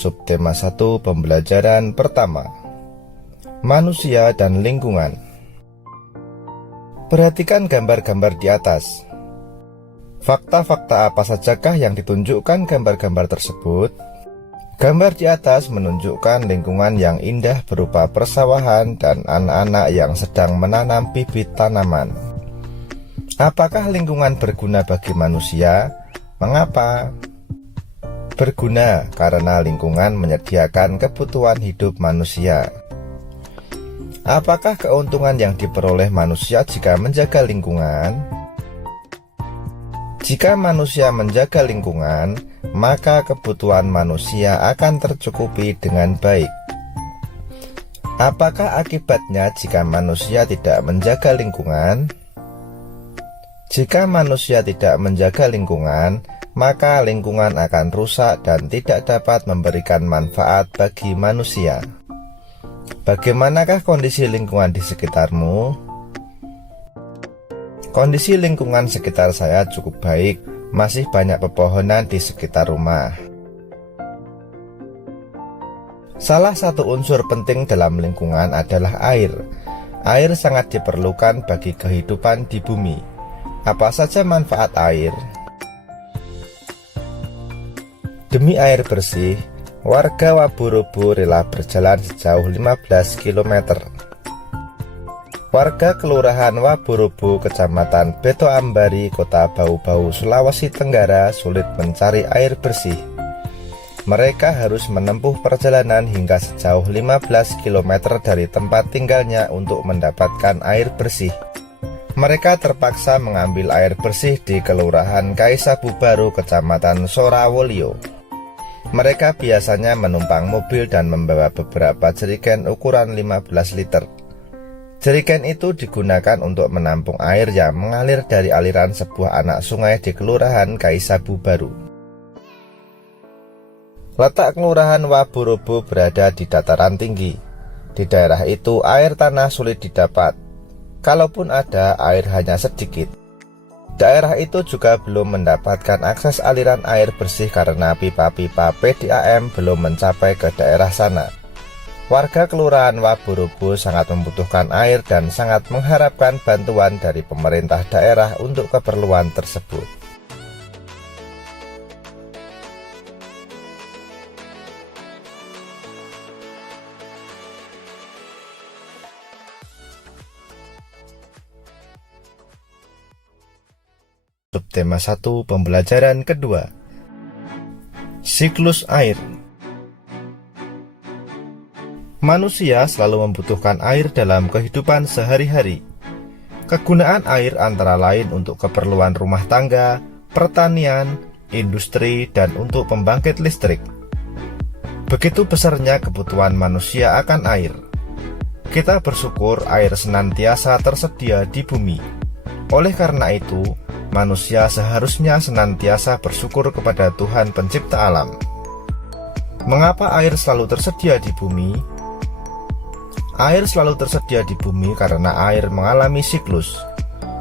Subtema 1 pembelajaran pertama, manusia dan lingkungan. Perhatikan gambar-gambar di atas. Fakta-fakta apa sajakah yang ditunjukkan gambar-gambar tersebut? Gambar di atas menunjukkan lingkungan yang indah berupa persawahan dan anak-anak yang sedang menanam bibit tanaman. Apakah lingkungan berguna bagi manusia? Mengapa? Berguna karena lingkungan menyediakan kebutuhan hidup manusia. Apakah keuntungan yang diperoleh manusia jika menjaga lingkungan? Jika manusia menjaga lingkungan, maka kebutuhan manusia akan tercukupi dengan baik. Apakah akibatnya jika manusia tidak menjaga lingkungan? Jika manusia tidak menjaga lingkungan, maka lingkungan akan rusak dan tidak dapat memberikan manfaat bagi manusia. Bagaimanakah kondisi lingkungan di sekitarmu? Kondisi lingkungan sekitar saya cukup baik, masih banyak pepohonan di sekitar rumah. Salah satu unsur penting dalam lingkungan adalah air. Air sangat diperlukan bagi kehidupan di bumi. Apa saja manfaat air? Demi air bersih, warga Waburubu rela berjalan sejauh 15 km. Warga Kelurahan Waburubu, Kecamatan Beto Ambari, Kota Bau-Bau, Sulawesi Tenggara sulit mencari air bersih. Mereka harus menempuh perjalanan hingga sejauh 15 km dari tempat tinggalnya untuk mendapatkan air bersih. Mereka terpaksa mengambil air bersih di Kelurahan Kaisabu Baru, Kecamatan Sorawolio. Mereka biasanya menumpang mobil dan membawa beberapa jerigen ukuran 15 liter. Jerigen itu digunakan untuk menampung air yang mengalir dari aliran sebuah anak sungai di Kelurahan Kaisabu Baru. Letak Kelurahan Waburubu berada di dataran tinggi. Di daerah itu air tanah sulit didapat. Kalaupun ada, air hanya sedikit. Daerah itu juga belum mendapatkan akses aliran air bersih karena pipa-pipa PDAM belum mencapai ke daerah sana. Warga Kelurahan Waburubu sangat membutuhkan air dan sangat mengharapkan bantuan dari pemerintah daerah untuk keperluan tersebut. Subtema 1 pembelajaran kedua, siklus air. Manusia selalu membutuhkan air dalam kehidupan sehari-hari. Kegunaan air antara lain untuk keperluan rumah tangga, pertanian, industri, dan untuk pembangkit listrik. Begitu besarnya kebutuhan manusia akan air. Kita bersyukur air senantiasa tersedia di bumi. Oleh karena itu, manusia seharusnya senantiasa bersyukur kepada Tuhan Pencipta alam. Mengapa air selalu tersedia di bumi? Air selalu tersedia di bumi karena air mengalami siklus.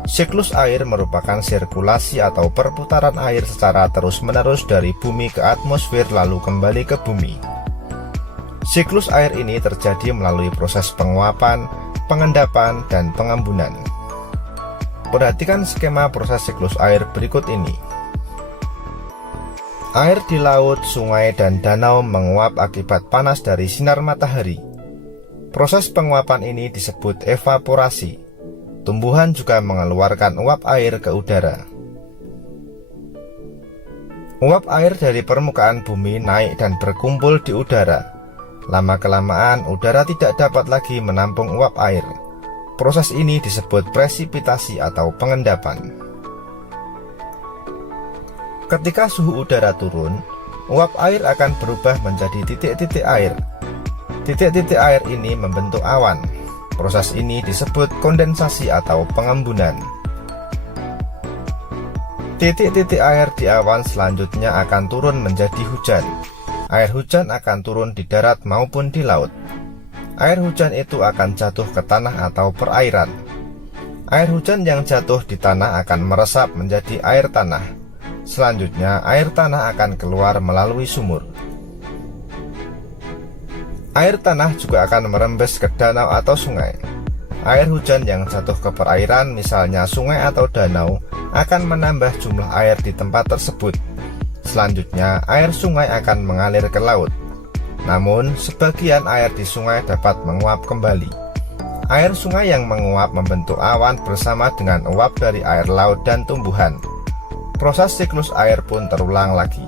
Siklus air merupakan sirkulasi atau perputaran air secara terus-menerus dari bumi ke atmosfer lalu kembali ke bumi. Siklus air ini terjadi melalui proses penguapan, pengendapan, dan pengembunan. Perhatikan skema proses siklus air berikut ini. Air di laut, sungai, dan danau menguap akibat panas dari sinar matahari. Proses penguapan ini disebut evaporasi. Tumbuhan juga mengeluarkan uap air ke udara. Uap air dari permukaan bumi naik dan berkumpul di udara. Lama-kelamaan udara tidak dapat lagi menampung uap air. Proses ini disebut presipitasi atau pengendapan. Ketika suhu udara turun, uap air akan berubah menjadi titik-titik air. Titik-titik air ini membentuk awan. Proses ini disebut kondensasi atau pengembunan. Titik-titik air di awan selanjutnya akan turun menjadi hujan. Air hujan akan turun di darat maupun di laut. Air hujan itu akan jatuh ke tanah atau perairan. Air hujan yang jatuh di tanah akan meresap menjadi air tanah. Selanjutnya, air tanah akan keluar melalui sumur. Air tanah juga akan merembes ke danau atau sungai. Air hujan yang jatuh ke perairan, misalnya sungai atau danau, akan menambah jumlah air di tempat tersebut. Selanjutnya, air sungai akan mengalir ke laut. Namun, sebagian air di sungai dapat menguap kembali. Air sungai yang menguap membentuk awan bersama dengan uap dari air laut dan tumbuhan. Proses siklus air pun terulang lagi.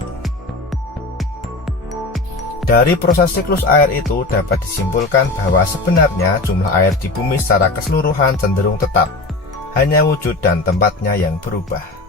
Dari proses siklus air itu dapat disimpulkan bahwa sebenarnya jumlah air di bumi secara keseluruhan cenderung tetap, hanya wujud dan tempatnya yang berubah.